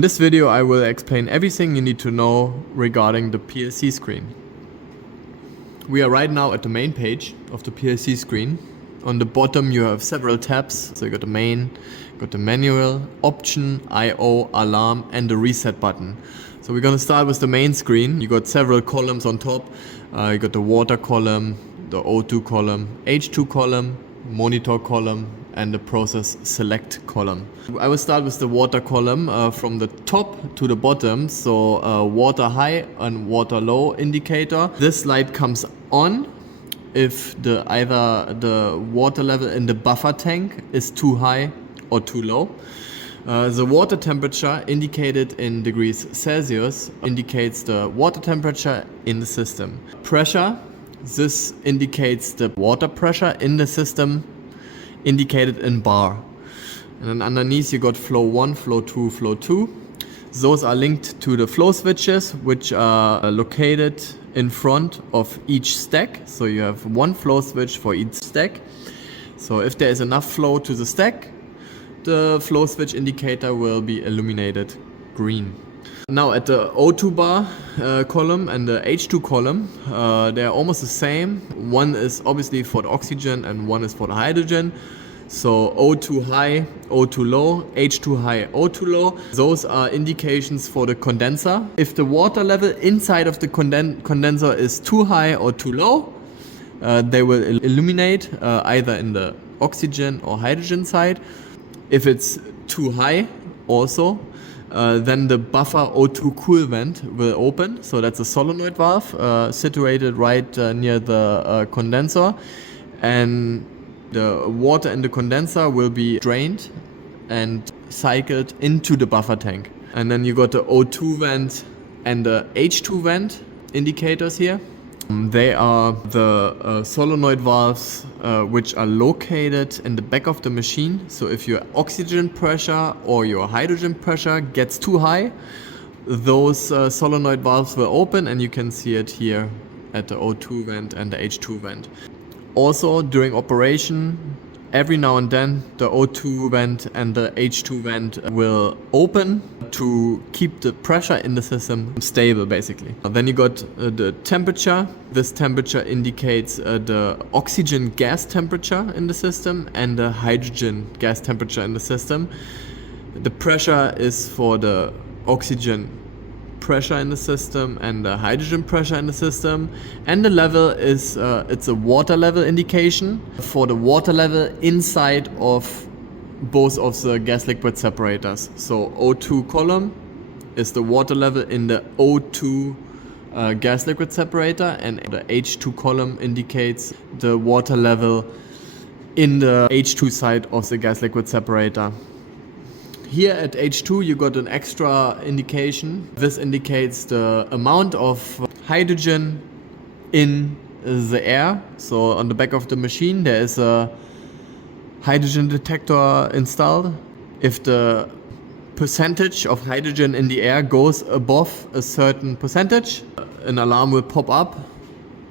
In this video I will explain everything you need to know regarding the PLC screen. We are right now at the main page of the PLC screen. On the bottom you have several tabs, so you got the main, got the manual, option, I/O, alarm and the reset button. So we're gonna start with the main screen. You got several columns on top. You got the water column, the O2 column, H2 column, monitor column and the process select column. I will start with the water column from the top to the bottom. So water high and water low indicator. This light comes on if either the water level in the buffer tank is too high or too low. The water temperature indicated in degrees Celsius indicates the water temperature in the system. Pressure, this indicates the water pressure in the system indicated in bar. And then underneath you got flow 1, flow 2, flow 2. Those are linked to the flow switches, which are located in front of each stack. So you have one flow switch for each stack. So if there is enough flow to the stack, the flow switch indicator will be illuminated green. Now at the O2 bar column and the H2 column, they are almost the same. One is obviously for the oxygen and one is for the hydrogen. So O2 high, O2 low, H2 high, O2 low. Those are indications for the condenser. If the water level inside of the condenser is too high or too low, they will illuminate either in the oxygen or hydrogen side. If it's too high also, then the buffer O2 cool vent will open. So that's a solenoid valve situated right near the condenser, and the water in the condenser will be drained and cycled into the buffer tank. And then you got the O2 vent and the H2 vent indicators here. They are the solenoid valves which are located in the back of the machine. So if your oxygen pressure or your hydrogen pressure gets too high, those solenoid valves will open, and you can see it here at the O2 vent and the H2 vent. Also during operation, every now and then the O2 vent and the H2 vent will open to keep the pressure in the system stable basically. Then you got the temperature. This temperature indicates the oxygen gas temperature in the system and the hydrogen gas temperature in the system. The pressure is for the oxygen pressure in the system and the hydrogen pressure in the system, and the level is it's a water level indication for the water level inside of both of the gas liquid separators. So O2 column is the water level in the O2 gas liquid separator, and the H2 column indicates the water level in the H2 side of the gas liquid separator. Here at H2 you got an extra indication. This indicates the amount of hydrogen in the air. So on the back of the machine there is a hydrogen detector installed. If the percentage of hydrogen in the air goes above a certain percentage, an alarm will pop up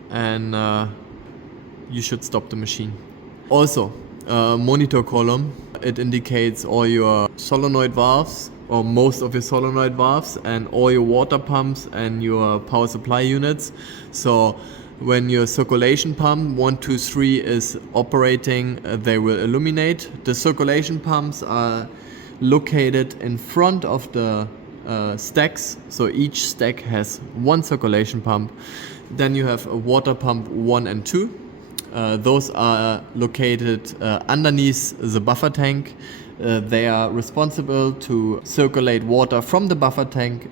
and you should stop the machine. Also, monitor column, it indicates all your solenoid valves, or most of your solenoid valves, and all your water pumps and your power supply units. So when your circulation pump 1, 2, 3 is operating, they will illuminate. The circulation pumps are located in front of the stacks, so each stack has one circulation pump. Then you have a water pump 1 and 2. Those are located underneath the buffer tank. They are responsible to circulate water from the buffer tank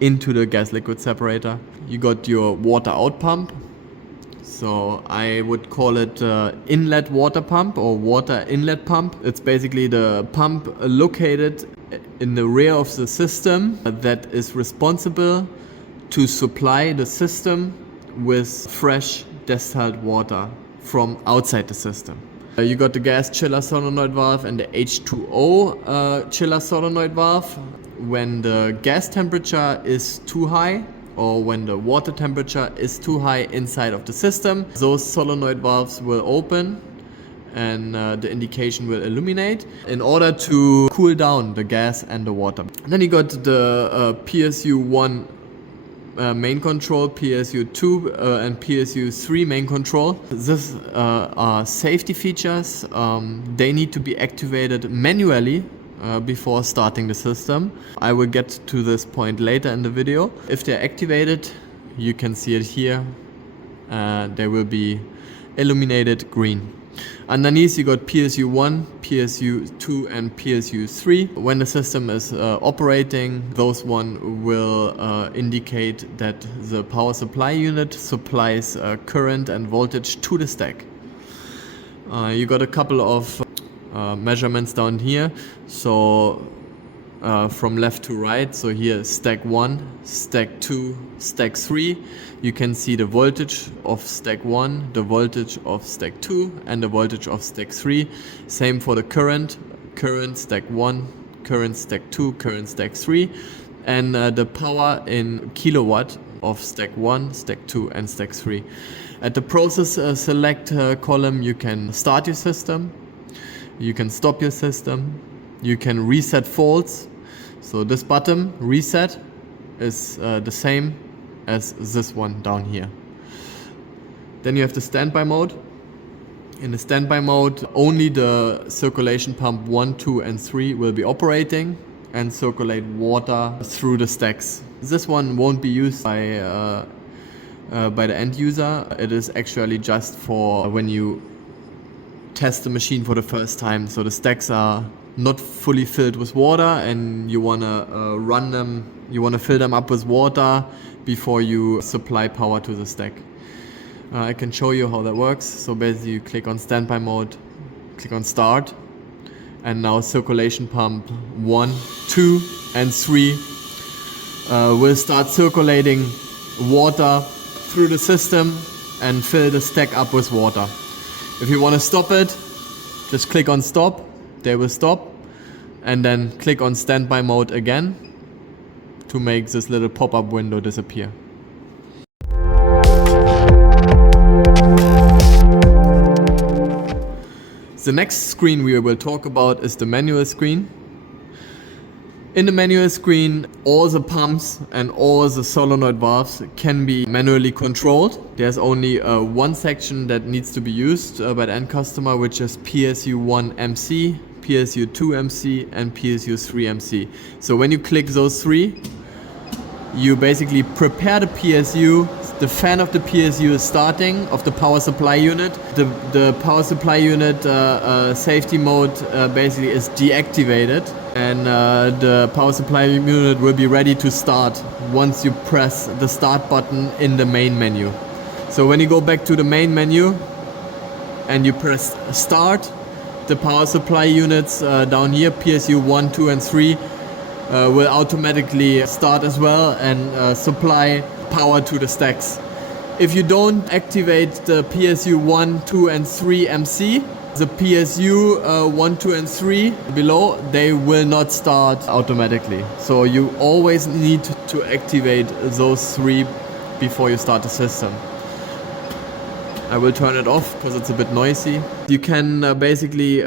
into the gas liquid separator. You got your water out pump. So I would call it inlet water pump or water inlet pump. It's basically the pump located in the rear of the system that is responsible to supply the system with fresh distilled water from outside the system. You got the gas chiller solenoid valve and the H2O chiller solenoid valve. When the gas temperature is too high or when the water temperature is too high inside of the system, those solenoid valves will open and the indication will illuminate in order to cool down the gas and the water. Then you got the PSU1 main control, PSU2 and PSU3 main control. These are safety features. They need to be activated manually before starting the system. I will get to this point later in the video. If they're activated, you can see it here. They will be illuminated green. Underneath you got PSU1, PSU2 and PSU3. When the system is operating, those one will indicate that the power supply unit supplies current and voltage to the stack. You got a couple of measurements down here. So from left to right, so here stack 1, stack 2, stack 3. You can see the voltage of stack 1, the voltage of stack 2 and the voltage of stack 3. Same for the current stack 1, current stack 2, current stack 3. And the power in kilowatt of stack 1, stack 2 and stack 3. At the process select column, you can start your system, you can stop your system, you can reset faults. So this button, reset, is the same as this one down here. Then you have the standby mode. In the standby mode, only the circulation pump 1, 2 and 3 will be operating and circulate water through the stacks. This one won't be used by the end user. It is actually just for when you test the machine for the first time. So the stacks are not fully filled with water and you want to run them, you want to fill them up with water before you supply power to the stack. I can show you how that works. So basically you click on standby mode, click on start, and now circulation pump 1, 2 and 3 will start circulating water through the system and fill the stack up with water. If you want to stop it, just click on stop, they will stop, and then click on standby mode again to make this little pop-up window disappear. The next screen we will talk about is the manual screen. In the manual screen, all the pumps and all the solenoid valves can be manually controlled. There's only one section that needs to be used by the end customer, which is PSU1 MC, PSU2 MC and PSU3 MC. So when you click those three, you basically prepare the PSU. The fan of the PSU is starting of the power supply unit. The power supply unit safety mode basically is deactivated, and the power supply unit will be ready to start once you press the start button in the main menu. So when you go back to the main menu and you press start, the power supply units down here, PSU 1, 2 and 3, will automatically start as well and supply power to the stacks. If you don't activate the PSU 1, 2 and 3 MC, the PSU 1, 2 and 3 below, they will not start automatically. So you always need to activate those three before you start the system. I will turn it off because it's a bit noisy. You can basically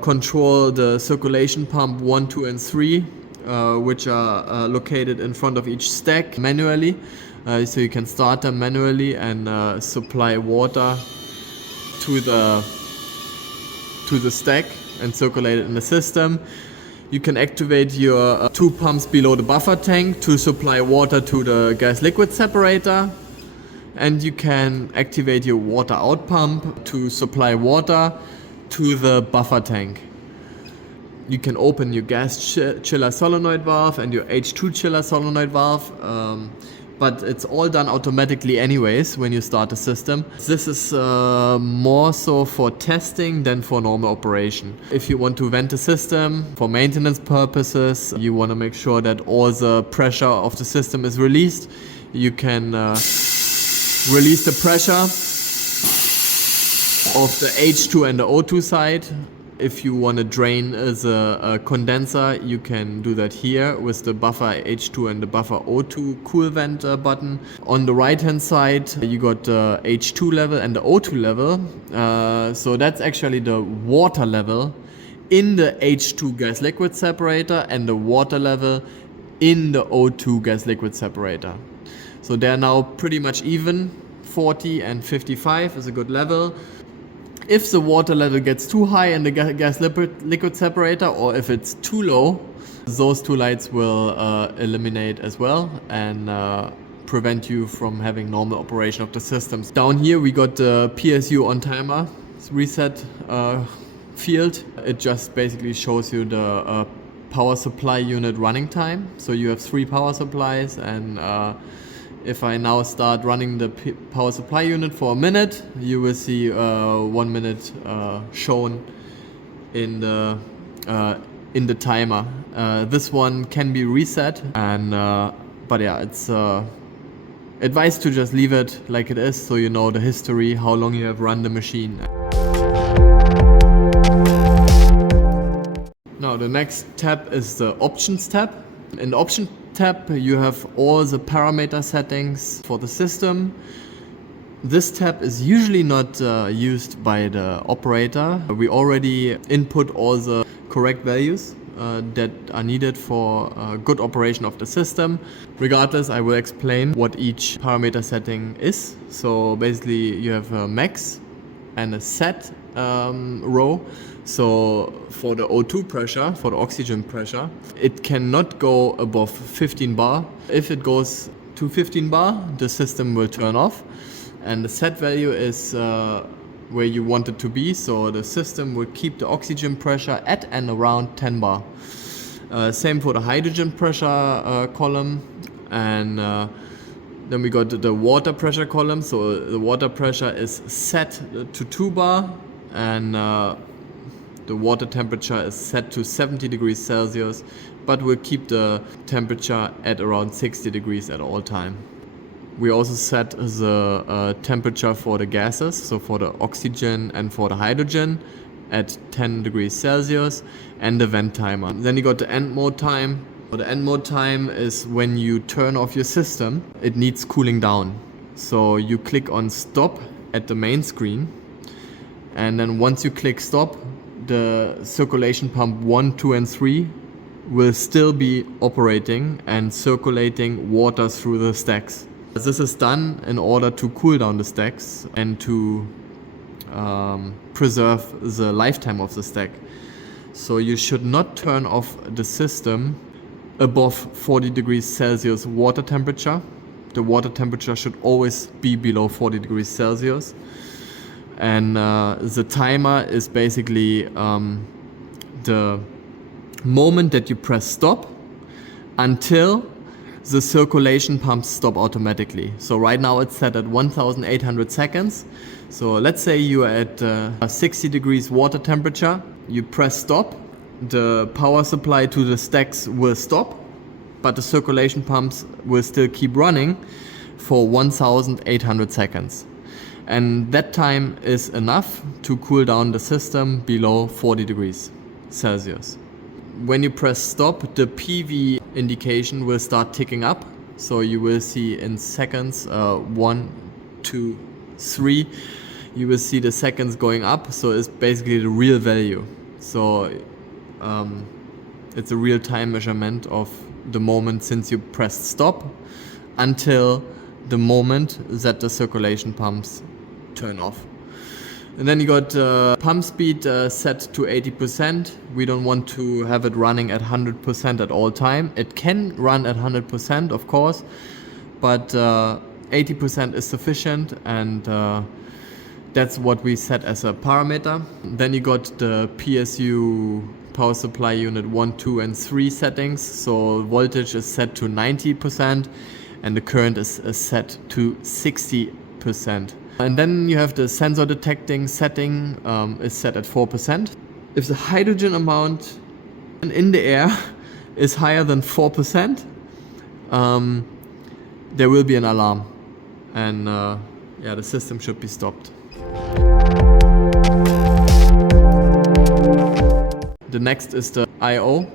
control the circulation pump 1, 2 and 3, which are located in front of each stack manually. So you can start them manually and supply water to the stack and circulate it in the system. You can activate your two pumps below the buffer tank to supply water to the gas liquid separator. And you can activate your water out pump to supply water to the buffer tank. You can open your gas chiller solenoid valve and your H2 chiller solenoid valve, but it's all done automatically anyways when you start the system. This is more so for testing than for normal operation. If you want to vent the system for maintenance purposes, you want to make sure that all the pressure of the system is released. You can release the pressure of the H2 and the O2 side If you want to drain as a condenser, you can do that here with the buffer H2 and the buffer O2 cool vent button. On the right hand side, you got the H2 level and the O2 level. So that's actually the water level in the H2 gas liquid separator and the water level in the O2 gas liquid separator. So they're now pretty much even. 40 and 55 is a good level. If the water level gets too high in the gas liquid separator, or if it's too low, those two lights will eliminate as well and prevent you from having normal operation of the systems. Down here we got the PSU on timer reset field. It just basically shows you the power supply unit running time. So you have 3 power supplies, and if I now start running the power supply unit for a minute, you will see 1 minute shown in the timer. This one can be reset, and but yeah, it's advised to just leave it like it is, so you know the history, how long you have run the machine. Now the next tab is the options tab. In the option tab you have all the parameter settings for the system. This tab is usually not used by the operator. We already input all the correct values that are needed for good operation of the system. Regardless, I will explain what each parameter setting is. So basically you have a max and a set row. So for the O2 pressure, for the oxygen pressure, it cannot go above 15 bar. If it goes to 15 bar, the system will turn off. And the set value is where you want it to be. So the system will keep the oxygen pressure at and around 10 bar. Same for the hydrogen pressure column. And then we got the water pressure column. So the water pressure is set to 2 bar, and the water temperature is set to 70 degrees Celsius, but we'll keep the temperature at around 60 degrees at all time. We also set the temperature for the gases, so for the oxygen and for the hydrogen, at 10 degrees Celsius, and the vent timer. Then you got the end mode time. The end mode time is when you turn off your system, it needs cooling down. So you click on stop at the main screen, and then once you click stop, the circulation pump 1, 2 and 3 will still be operating and circulating water through the stacks. This is done in order to cool down the stacks and to preserve the lifetime of the stack. So you should not turn off the system above 40 degrees Celsius water temperature. The water temperature should always be below 40 degrees Celsius. And the timer is basically the moment that you press stop until the circulation pumps stop automatically. So right now it's set at 1800 seconds. So let's say you are at 60 degrees water temperature, you press stop, the power supply to the stacks will stop, but the circulation pumps will still keep running for 1800 seconds. And that time is enough to cool down the system below 40 degrees Celsius. When you press stop, the PV indication will start ticking up. So you will see in seconds, 1, 2, 3, you will see the seconds going up. So it's basically the real value. So it's a real time measurement of the moment since you pressed stop until the moment that the circulation pumps turn off. And then you got pump speed set to 80%. We don't want to have it running at 100% at all time. It can run at 100%, of course, but 80% is sufficient, and that's what we set as a parameter. Then you got the PSU power supply unit 1, 2 and 3 settings. So voltage is set to 90% and the current is set to 60%. And then you have the sensor detecting setting is set at 4%. If the hydrogen amount in the air is higher than 4%, there will be an alarm, and yeah, the system should be stopped. The next is the I/O.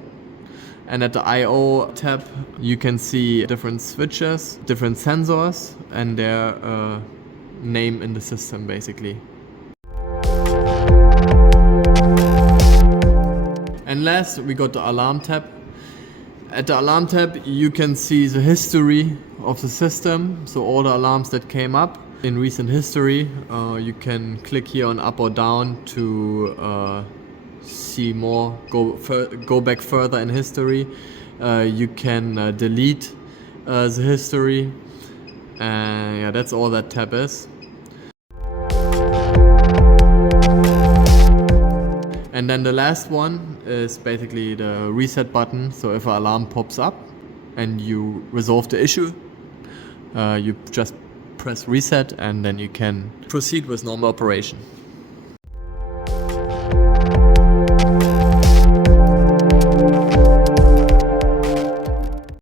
And at the I/O tab, you can see different switches, different sensors, and their name in the system, basically. And last, we got the alarm tab. At the alarm tab, you can see the history of the system, so all the alarms that came up in recent history. You can click here on up or down to see more, go back further in history. You can delete the history, and yeah, that's all that tab is. And then the last one is basically the reset button. So if an alarm pops up and you resolve the issue, you just press reset and then you can proceed with normal operation.